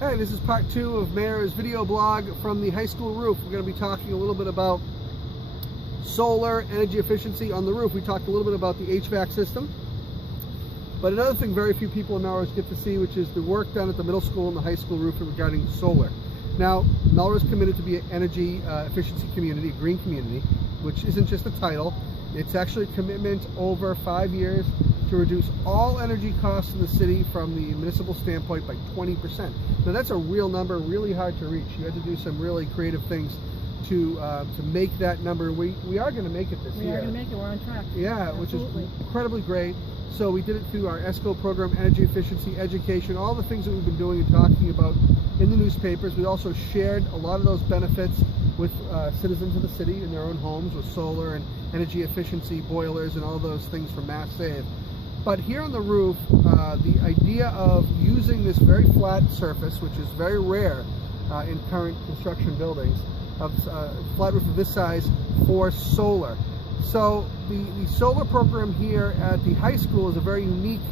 Hey, this is part 2 of Mayor's video blog from the high school roof. We're going to be talking a little bit about solar energy efficiency on the roof. We talked a little bit about the HVAC system. But another thing very few people in Melrose get to see, which is the work done at the middle school and the high school roof regarding solar. Now, Melrose is committed to be an energy efficiency community, a green community, which isn't just a title. It's actually a commitment over 5 years to reduce all energy costs in the city from the municipal standpoint by 20%. Now that's a real number, really hard to reach. You had to do some really creative things to make that number. We are going to make it this year. We are going to make it. We're on track. Yeah, Absolutely. Which is incredibly great. So we did it through our ESCO program, energy efficiency, education, all the things that we've been doing and talking about in the newspapers. We also shared a lot of those benefits with citizens of the city in their own homes with solar and energy efficiency boilers and all those things for mass save. But here on the roof, the idea of using this very flat surface, which is very rare in current construction buildings, of flat roof of this size for solar. So the solar program here at the high school is a very unique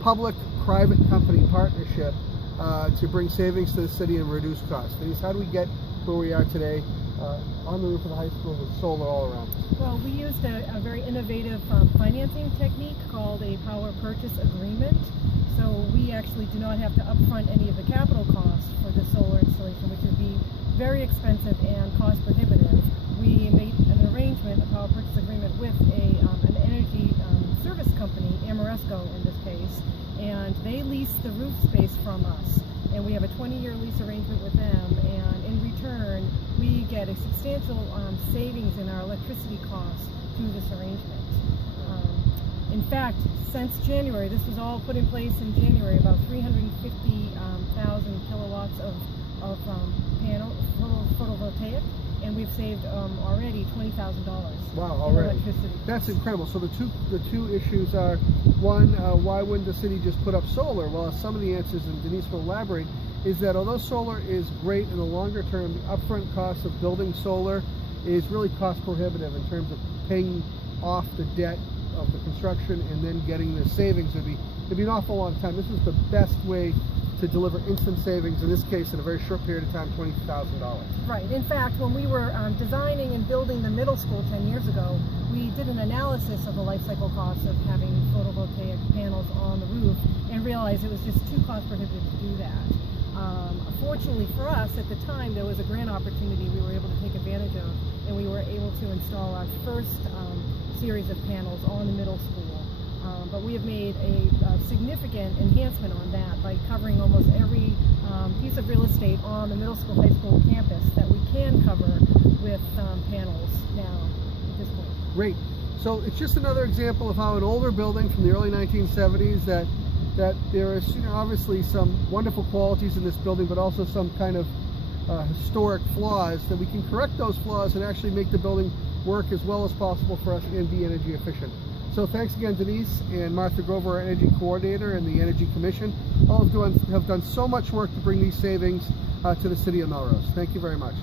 public-private company partnership to bring savings to the city and reduce costs. Denise, how do we get where we are today on the roof of the high school with solar all around? Well, we used a very innovative financing technique called a power purchase agreement. So we actually do not have to upfront any of the capital costs for the solar installation, which would be very expensive and cost prohibitive. We made an arrangement, a power purchase agreement, with an energy service company, Amoresco in this case, and they lease the roof space from us. And we have a 20-year lease arrangement with them, and in return, we get a substantial savings in our electricity costs through this arrangement. In fact, since January, this was all put in place in January, about 350,000 kilowatts of panel photovoltaic, and we've saved already $20,000. Wow, already. Electricity. That's incredible. So the two issues are, one, why wouldn't the city just put up solar? Well, some of the answers, and Denise will elaborate, is that although solar is great in the longer term, the upfront cost of building solar is really cost prohibitive in terms of paying off the debt of the construction and then getting the savings. It'd be an awful long time. This is the best way to deliver instant savings, in this case in a very short period of time, $20,000. Right. In fact, when we were designing and building the middle school 10 years ago, we did an analysis of the life cycle costs of having photovoltaic panels on the roof and realized it was just too cost prohibitive to do that. Fortunately for us, at the time, there was a grant opportunity we were able to take advantage of, and we were able to install our first series of panels on the middle school. But we have made a significant enhancement on that by covering almost every piece of real estate on the middle school, high school campus that we can cover with panels now at this point. Great. So it's just another example of how an older building from the early 1970s that there is, obviously some wonderful qualities in this building, but also some kind of historic flaws, that we can correct those flaws and actually make the building work as well as possible for us and be energy efficient. So thanks again, Denise and Martha Grover, our energy coordinator and the Energy Commission. All have done so much work to bring these savings to the city of Melrose. Thank you very much.